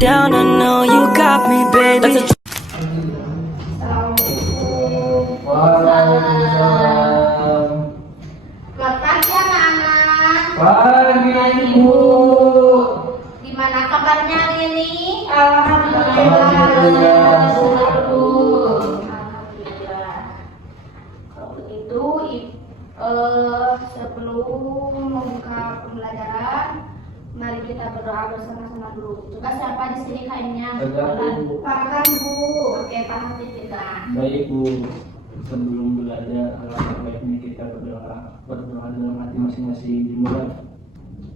down, I know you got me, baby. Waalaikumsalam. Selamat pagi anak-anak. Pagi Ibu. Gimana kabarnya hari ini? Alhamdulillah. Alhamdulillah. Kalau begitu, sebelum membuka pembelajaran, mari kita berdoa bersama-sama dulu. Coba siapa di sini kainnya? Pakai Bu. Oke, paham kita. Baik Bu. Sebelum belajar alangkah baiknya kita berdoa dalam hati masing-masing dimulai.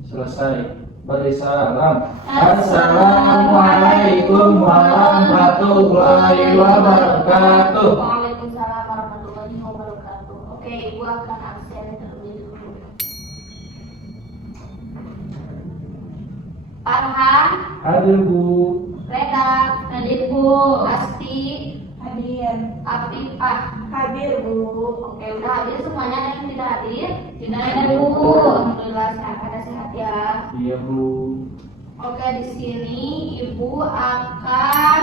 Selesai. Beri salam. Assalamualaikum warahmatullahi wabarakatuh. Waalaikumsalam warahmatullahi wabarakatuh. Oke, Ibu akan absen terlebih dahulu. Farhan, Hadir Bu. Reda, hadir Bu. Asti, hadir. Afifah, hadir Bu. Oke, udah hadir semuanya. Ada yang tidak hadir? Tidak ada Bu. Alhamdulillah sehat, ada sehat ya. Iya Bu. Oke, di sini Ibu akan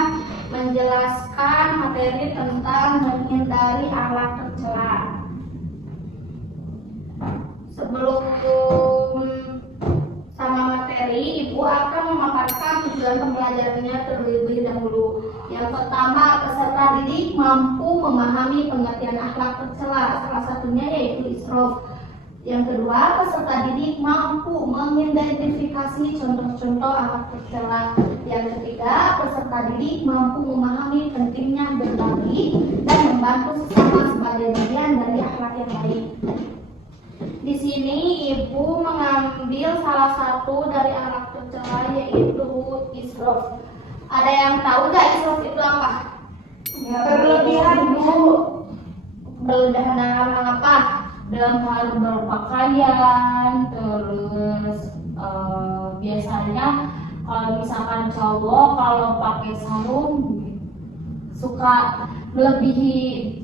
menjelaskan materi tentang menghindari akhlak tercela. Sebelum sama materi, Ibu akan memaparkan tujuan pembelajarannya terlebih dahulu. Yang pertama, peserta didik mampu memahami pengertian akhlak tercela, salah satunya yaitu israf. Yang kedua, peserta didik mampu mengidentifikasi contoh-contoh akhlak tercela. Yang ketiga, peserta didik mampu memahami pentingnya berbagi dan membantu sesama sebagai bagian dari akhlak yang baik. Di sini Ibu mengambil salah satu dari akhlak tercela yaitu israf. Ada yang tahu nggak israf itu apa? Berlebihan Bu. Berlebihan dalam hal apa? Dalam hal berpakaian, terus biasanya kalau misalkan cowok kalau pakai sarung suka melebihi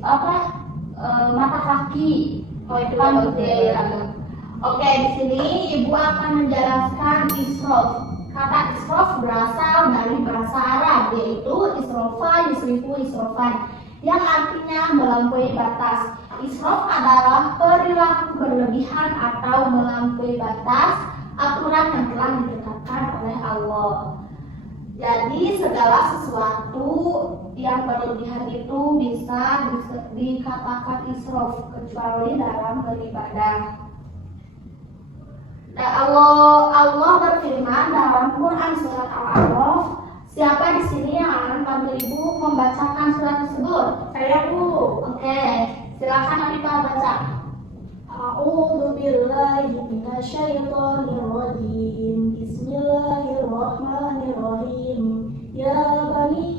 mata kaki. Oh itu kan budaya. Oke, di sini Ibu akan menjelaskan israf. Kata israf berasal dari bahasa Arab yaitu israfa, yusrifu, israfan, yang artinya melampaui batas. Israf adalah perilaku berlebihan atau melampaui batas aturan yang telah ditetapkan oleh Allah. Jadi segala sesuatu yang berlebihan itu bisa dikatakan israf kecuali dalam beribadah. Dan Allah berfirman dalam Quran surat Al-A'raf. Siapa di sini yang akan bantu Ibu membacakan surat tersebut? Saya Bu. Oke, silakan Abifah baca. A'udzu billahi minasyaitonir rajim. Bismillahirrahmanirrahim. Ya bani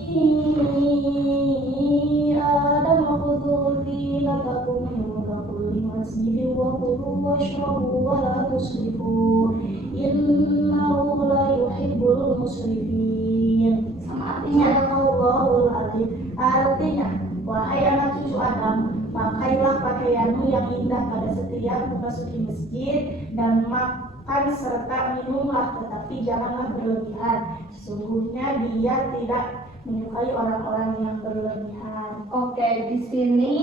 Adam khudhu zinatakum inda kulli masjidin wa kulu washrabu wa la tusrifu. Innahu la yuhibbul musrifin. Sama artinya. Allahul alim. Artinya, wahai anak cucu Adam, pakailah pakaianmu yang indah pada setiap memasuki masjid dan makan serta minumlah, tetapi janganlah berlebihan. Sesungguhnya Dia tidak menyukai orang-orang yang berlebihan. Oke, di sini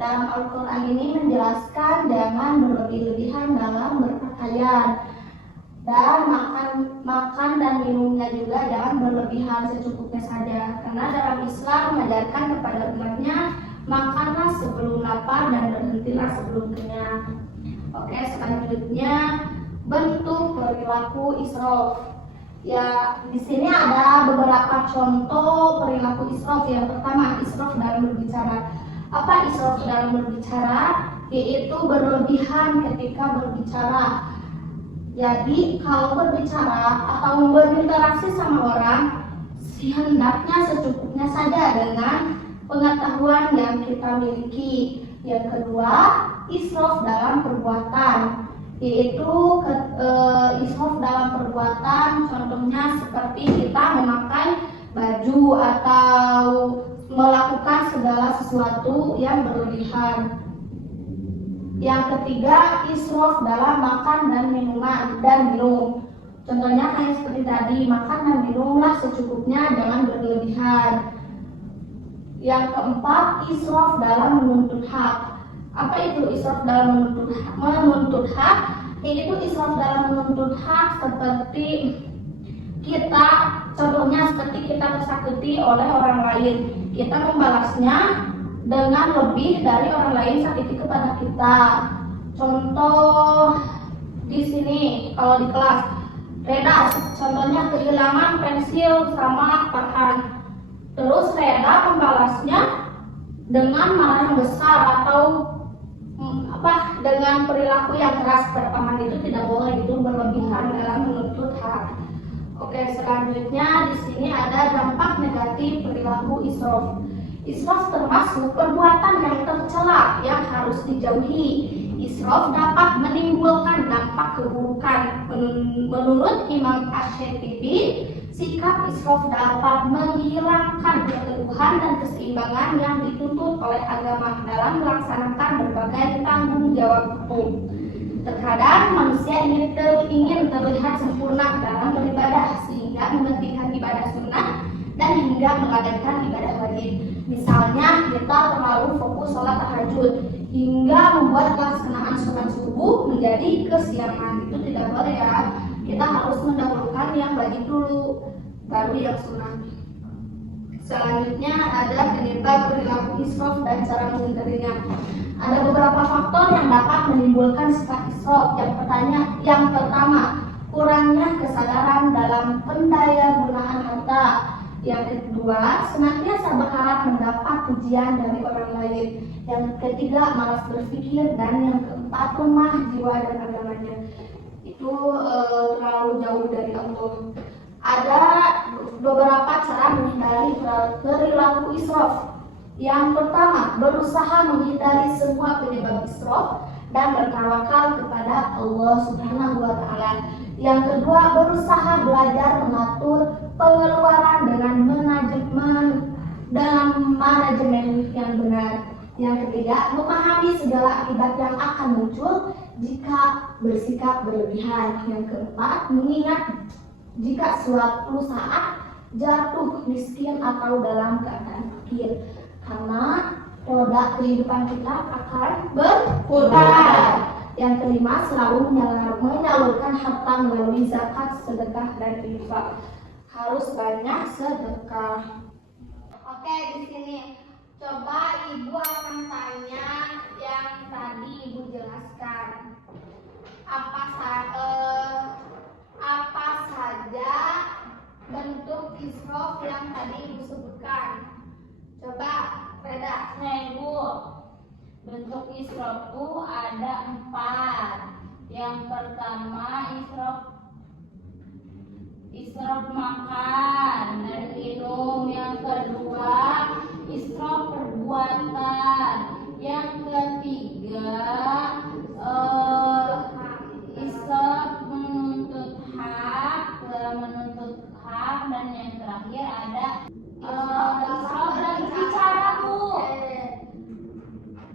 dalam Al-Quran ini menjelaskan jangan berlebih-lebihan dalam berpakaian. Dan makan dan minumnya juga jangan berlebihan, secukupnya saja. Karena dalam Islam mengajarkan kepada umatnya, makanlah sebelum lapar dan berhentilah sebelum kenyang. Oke, selanjutnya bentuk perilaku israf. Ya, di sini ada beberapa contoh perilaku israf. Yang pertama, israf dalam berbicara. Apa israf dalam berbicara? Yaitu berlebihan ketika berbicara. Jadi kalau berbicara atau berinteraksi sama orang, hendaknya secukupnya saja dengan pengetahuan yang kita miliki. Yang kedua, israf dalam perbuatan, yaitu israf dalam perbuatan contohnya seperti kita memakai baju atau melakukan segala sesuatu yang berlebihan. Yang ketiga, israf dalam makan dan minum. Contohnya kayak seperti tadi, makan dan minumlah secukupnya, jangan berlebihan. Yang keempat, israf dalam menuntut hak. Apa itu israf dalam menuntut hak? Yaitu israf dalam menuntut hak seperti kita, contohnya seperti kita tersakiti oleh orang lain, kita membalasnya dengan lebih dari orang lain sakiti kepada kita. Contoh di sini, kalau di kelas, Reda contohnya kehilangan pensil sama Farhan. Terus Reda membalasnya dengan marah yang besar atau dengan perilaku yang keras pada paman. Itu tidak boleh, itu berlebihan dalam menuntut hak. Oke, selanjutnya di sini ada dampak negatif perilaku israf. Israf termasuk perbuatan yang tercela yang harus dijauhi. Israf dapat menimbulkan dampak keburukan. Menurut Imam Ash-Shatibi, sikap israf dapat menghilangkan keteguhan dan keseimbangan yang dituntut oleh agama dalam melaksanakan berbagai tanggung jawab hukum. Terkadang manusia ingin terlihat sempurna dalam beribadah sehingga mementingkan ibadah sunnah dan hingga mengabaikan ibadah wajib. Misalnya kita terlalu fokus sholat tahajud hingga membuat pelaksanaan sholat subuh menjadi kesiangan. Itu tidak boleh ya. Kita harus mendahulukan yang wajib dulu, baru yang sunnah. Selanjutnya ada penyebab perilaku israf dan cara menghindarinya. Ada beberapa faktor yang dapat menimbulkan sifat israf. Yang pertama, kurangnya kesadaran dalam pendayagunaan harta. Yang kedua, senantiasa berharap mendapat pujian dari orang lain. Yang ketiga, malas berpikir. Dan yang keempat, lemah jiwa dan agamanya. Itu terlalu jauh dari Allah. Ada beberapa cara menghindari perilaku israf. Yang pertama, berusaha menghindari semua penyebab israf dan bertawakal kepada Allah Subhanahu wa Ta'ala. Yang kedua, berusaha belajar mengatur pengeluaran dengan manajemen yang benar. Yang ketiga, memahami segala akibat yang akan muncul jika bersikap berlebihan. Yang keempat, mengingat jika suatu saat jatuh miskin atau dalam keadaan fakir, karena roda kehidupan kita akan berputar. Yang kelima, selalu menyalurkan harta melalui zakat, sedekah, dan infak. Harus banyak sedekah. Oke, di sini coba Ibu akan tanya yang tadi Ibu jelaskan. Apa saja bentuk israf yang tadi Ibu sebutkan? Coba, Reda. Ibu, bentuk israf itu ada 4. Yang pertama israf makan dan minum. Yang kedua israf perbuatan. Yang ketiga israf menuntut hak, dan yang terakhir ada israf dan bicara, Bu.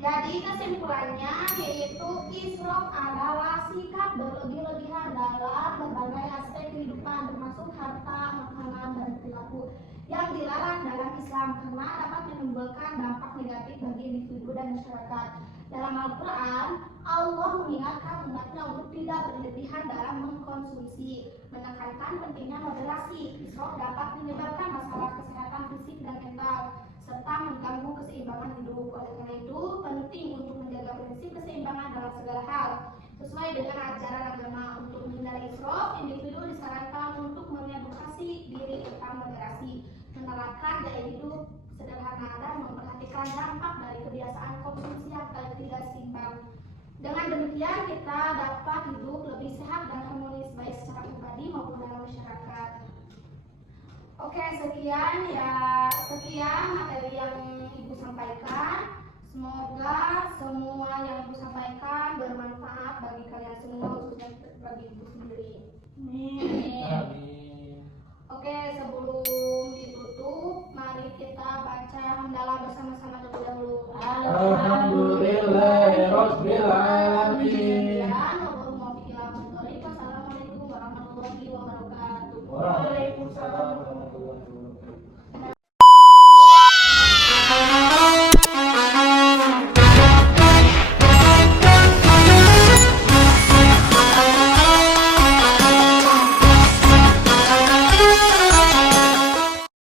Jadi kesimpulannya yaitu israf adalah sikap berlebih-lebihan dalam berbagai aspek kehidupan termasuk harta, makanan, dan perilaku yang dilarang dalam Islam karena dapat menimbulkan dampak negatif bagi individu dan masyarakat. Dalam Al-Quran, Allah mengingatkan umatnya untuk tidak berlebihan dalam mengkonsumsi, menekankan pentingnya moderasi. Israf dapat menyebabkan masalah kesehatan fisik dan mental, serta mengganggu keseimbangan hidup. Oleh karena itu, penting untuk menjaga prinsip keseimbangan dalam segala hal. Sesuai dengan ajaran agama, untuk menghindari israf, individu disarankan untuk mengedukasi diri tentang moderasi, menerapkan gaya hidup sederhana, dan memperhatikan dampak dari kebiasaan konsumsi yang tidak seimbang. Dengan demikian, kita dapat hidup lebih sehat dan harmonis baik secara pribadi maupun dalam masyarakat. Oke, sekian materi yang Ibu sampaikan. Semoga semua yang Ibu sampaikan bermanfaat bagi kalian semua, khususnya bagi Ibu sendiri. Amin. Oke, sebelum ditutup, mari kita baca hamdalah bersama-sama terlebih dahulu. Alhamdulillahirobbilalamin. Wassalamualaikum warahmatullahi wabarakatuh. Waalaikumsalam warahmatullahi wabarakatuh.